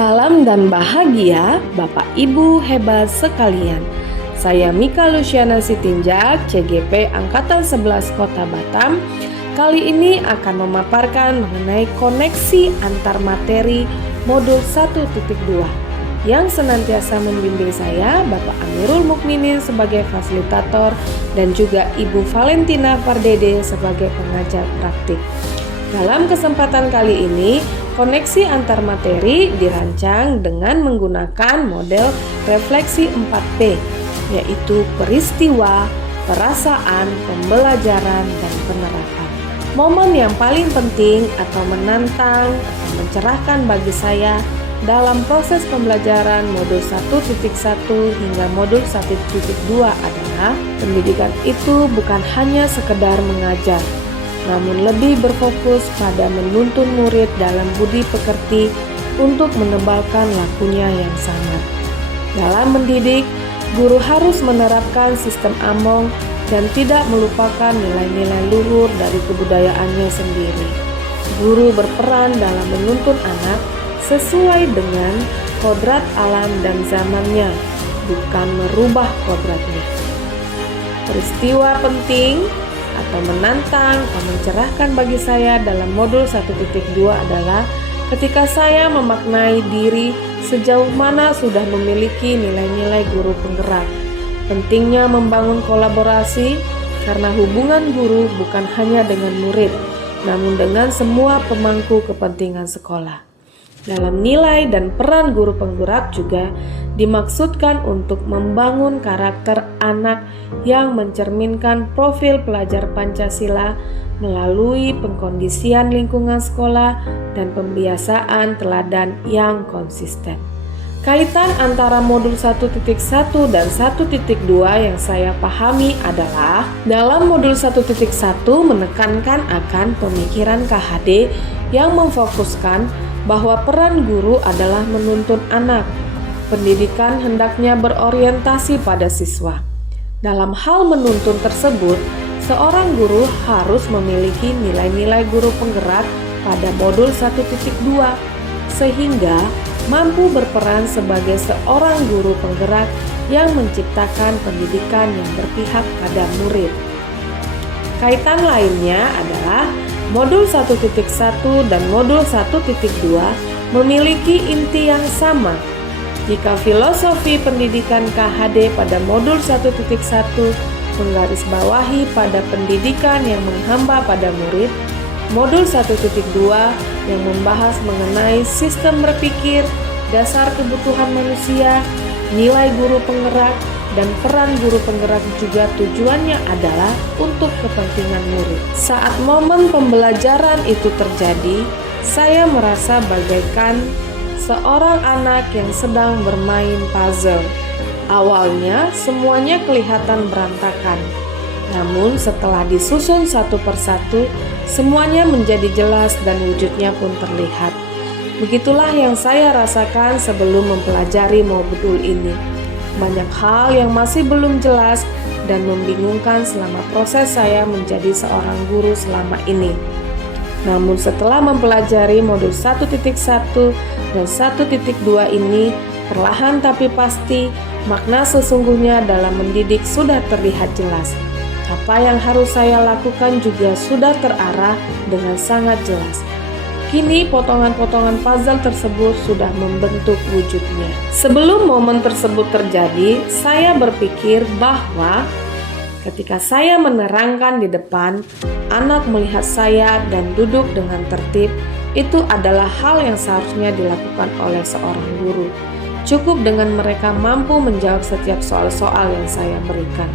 Salam dan bahagia Bapak Ibu hebat sekalian. Saya Mika Luciana Sitinjak, CGP Angkatan 11 Kota Batam. Kali ini akan memaparkan mengenai koneksi antar materi modul 1.2 yang senantiasa membimbing saya, Bapak Amirul Mukminin sebagai fasilitator dan juga Ibu Valentina Fardede sebagai pengajar praktik. Dalam kesempatan kali ini, koneksi antar materi dirancang dengan menggunakan model refleksi 4P, yaitu peristiwa, perasaan, pembelajaran, dan penerapan. Momen yang paling penting atau menantang atau mencerahkan bagi saya dalam proses pembelajaran modul 1.1 hingga modul 1.2 adalah pendidikan itu bukan hanya sekedar mengajar, namun lebih berfokus pada menuntun murid dalam budi pekerti untuk menebalkan lakunya yang sangat. Dalam mendidik, guru harus menerapkan sistem Among dan tidak melupakan nilai-nilai luhur dari kebudayaannya sendiri. Guru berperan dalam menuntun anak sesuai dengan kodrat alam dan zamannya, bukan merubah kodratnya. Peristiwa penting atau menantang atau mencerahkan bagi saya dalam modul 1.2 adalah ketika saya memaknai diri sejauh mana sudah memiliki nilai-nilai guru penggerak. Pentingnya membangun kolaborasi karena hubungan guru bukan hanya dengan murid, namun dengan semua pemangku kepentingan sekolah. Dalam nilai dan peran guru penggerak juga dimaksudkan untuk membangun karakter anak yang mencerminkan profil pelajar Pancasila melalui pengkondisian lingkungan sekolah dan pembiasaan teladan yang konsisten. Kaitan antara modul 1.1 dan 1.2 yang saya pahami adalah dalam modul 1.1 menekankan akan pemikiran KHD yang memfokuskan bahwa peran guru adalah menuntun anak. Pendidikan hendaknya berorientasi pada siswa. Dalam hal menuntun tersebut, seorang guru harus memiliki nilai-nilai guru penggerak pada modul 1.2 sehingga mampu berperan sebagai seorang guru penggerak yang menciptakan pendidikan yang berpihak pada murid. Kaitan lainnya adalah modul 1.1 dan modul 1.2 memiliki inti yang sama. Jika filosofi pendidikan KHD pada modul 1.1 menggarisbawahi pada pendidikan yang menghamba pada murid, modul 1.2 yang membahas mengenai sistem berpikir, dasar kebutuhan manusia, nilai guru penggerak, dan peran guru penggerak juga tujuannya adalah untuk kepentingan murid. Saat momen pembelajaran itu terjadi, saya merasa bagaikan seorang anak yang sedang bermain puzzle. Awalnya semuanya kelihatan berantakan, namun setelah disusun satu persatu, semuanya menjadi jelas dan wujudnya pun terlihat. Begitulah yang saya rasakan sebelum mempelajari modul ini. Banyak hal yang masih belum jelas dan membingungkan selama proses saya menjadi seorang guru selama ini. Namun setelah mempelajari modul 1.1 dan 1.2 ini, perlahan tapi pasti makna sesungguhnya dalam mendidik sudah terlihat jelas. Apa yang harus saya lakukan juga sudah terarah dengan sangat jelas. Kini potongan-potongan puzzle tersebut sudah membentuk wujudnya. Sebelum momen tersebut terjadi, saya berpikir bahwa ketika saya menerangkan di depan, anak melihat saya dan duduk dengan tertib, itu adalah hal yang seharusnya dilakukan oleh seorang guru. Cukup dengan mereka mampu menjawab setiap soal-soal yang saya berikan.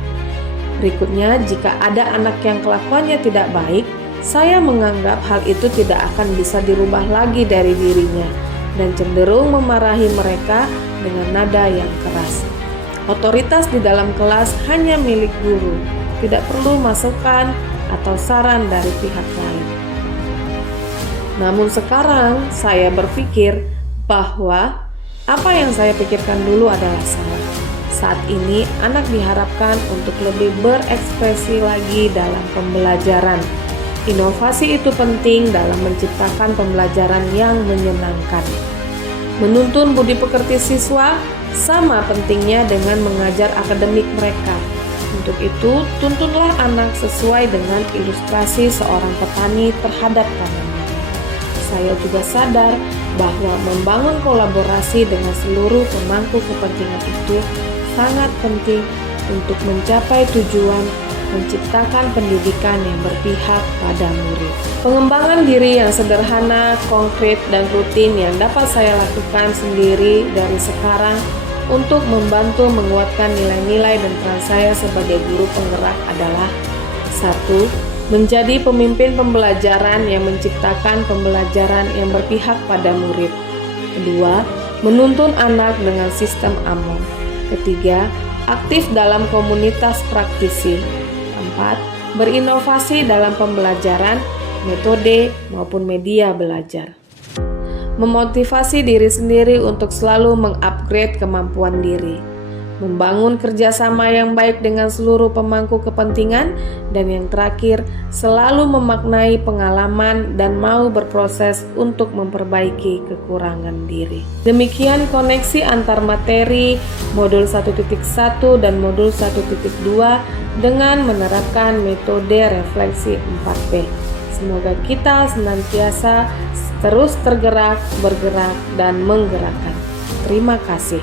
Berikutnya, jika ada anak yang kelakuannya tidak baik, saya menganggap hal itu tidak akan bisa dirubah lagi dari dirinya dan cenderung memarahi mereka dengan nada yang keras. Otoritas di dalam kelas hanya milik guru, tidak perlu masukan atau saran dari pihak lain. Namun sekarang saya berpikir bahwa apa yang saya pikirkan dulu adalah salah. Saat ini anak diharapkan untuk lebih berekspresi lagi dalam pembelajaran. Inovasi itu penting dalam menciptakan pembelajaran yang menyenangkan. Menuntun budi pekerti siswa sama pentingnya dengan mengajar akademik mereka. Untuk itu, tuntunlah anak sesuai dengan ilustrasi seorang petani terhadap tanaman. Saya juga sadar bahwa membangun kolaborasi dengan seluruh pemangku kepentingan itu sangat penting untuk mencapai tujuan menciptakan pendidikan yang berpihak pada murid. Pengembangan diri yang sederhana, konkret, dan rutin yang dapat saya lakukan sendiri dari sekarang untuk membantu menguatkan nilai-nilai dan peran saya sebagai guru penggerak adalah: 1. Menjadi pemimpin pembelajaran yang menciptakan pembelajaran yang berpihak pada murid. 2. Menuntun anak dengan sistem AMON. 3. Aktif dalam komunitas praktisi. 4. Berinovasi dalam pembelajaran, metode maupun media belajar. Memotivasi diri sendiri untuk selalu mengupgrade kemampuan diri. Membangun kerjasama yang baik dengan seluruh pemangku kepentingan. Dan yang terakhir, selalu memaknai pengalaman dan mau berproses untuk memperbaiki kekurangan diri. Demikian koneksi antar materi modul 1.1 dan modul 1.2 dengan menerapkan metode refleksi 4P. Semoga kita senantiasa terus tergerak, bergerak, dan menggerakkan. Terima kasih.